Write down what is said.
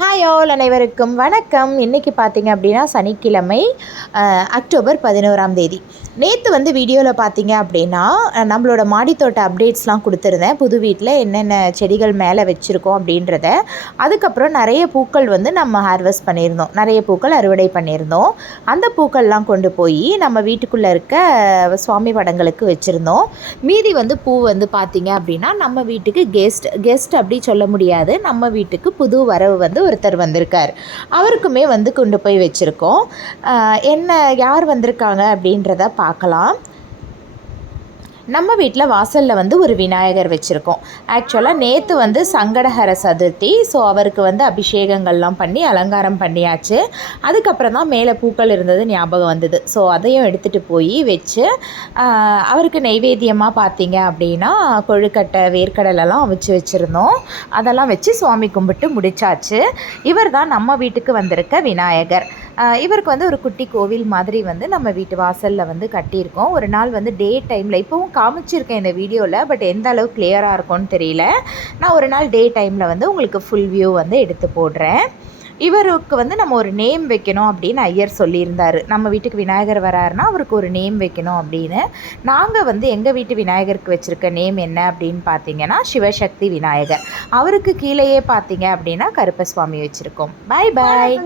Hi all அனைவருக்கும் வணக்கம். இன்றைக்கி பார்த்தீங்க அப்படின்னா சனிக்கிழமை அக்டோபர் பதினோராம் தேதி. நேற்று வந்து வீடியோவில் பார்த்தீங்க அப்படின்னா நம்மளோட மாடித்தோட்ட அப்டேட்ஸ்லாம் கொடுத்துருந்தேன். புது வீட்டில் என்னென்ன செடிகள் மேலே வச்சுருக்கோம் அப்படின்றத. அதுக்கப்புறம் நிறைய பூக்கள் வந்து நம்ம ஹார்வெஸ்ட் பண்ணியிருந்தோம். நிறைய பூக்கள் அறுவடை பண்ணியிருந்தோம். அந்த பூக்கள்லாம் கொண்டு போய் நம்ம வீட்டுக்குள்ளே இருக்க சுவாமி படங்களுக்கு வச்சுருந்தோம். மீதி வந்து பூ வந்து பார்த்தீங்க அப்படின்னா நம்ம வீட்டுக்கு கெஸ்ட் கெஸ்ட் அப்படி சொல்ல முடியாது. நம்ம வீட்டுக்கு புது வரவு வந்து ஒருத்தர் வந்திருக்கார். அவருக்குமே வந்து கொண்டு போய் வச்சுருக்கோம். என்ன யார் வந்திருக்காங்க அப்படின்றத பார்க்கலாம். நம்ம வீட்டில் வாசலில் வந்து ஒரு விநாயகர் வச்சுருக்கோம். ஆக்சுவலாக நேற்று வந்து சங்கடஹர சதுர்த்தி ஸோ அவருக்கு வந்து அபிஷேகங்கள்லாம் பண்ணி அலங்காரம் பண்ணியாச்சு. அதுக்கப்புறம் தான் மேலே பூக்கள் இருந்தது ஞாபகம் வந்தது. ஸோ அதையும் எடுத்துகிட்டு போய் வச்சு அவருக்கு நெய்வேத்தியமாக பார்த்தீங்க அப்படின்னா கொழுக்கட்டை வேர்க்கடலெல்லாம் வச்சு வச்சுருந்தோம். அதெல்லாம் வச்சு சுவாமி கும்பிட்டு முடிச்சாச்சு. இவர் தான் நம்ம வீட்டுக்கு வந்திருக்க விநாயகர். இவருக்கு வந்து ஒரு குட்டி கோவில் மாதிரி வந்து நம்ம வீட்டு வாசலில் வந்து கட்டியிருக்கோம். ஒரு நாள் வந்து டே டைமில் இப்போவும் காமிச்சிருக்கேன் இந்த வீடியோவில் பட் எந்த அளவுக்கு கிளியராக இருக்கும்னு தெரியல. நான் ஒரு நாள் டே டைமில் வந்து உங்களுக்கு ஃபுல் வியூ வந்து எடுத்து போடுறேன். இவருக்கு வந்து நம்ம ஒரு நேம் வைக்கணும் அப்படின்னு ஐயர் சொல்லியிருந்தார். நம்ம வீட்டுக்கு விநாயகர் வராருனா அவருக்கு ஒரு நேம் வைக்கணும் அப்படின்னு. நாங்கள் வந்து எங்கள் வீட்டு விநாயகருக்கு வச்சுருக்க நேம் என்ன அப்படின்னு பார்த்தீங்கன்னா சிவசக்தி விநாயகர். அவருக்கு கீழேயே பார்த்தீங்க அப்படின்னா கருப்பசுவாமி வச்சுருக்கோம். Bye bye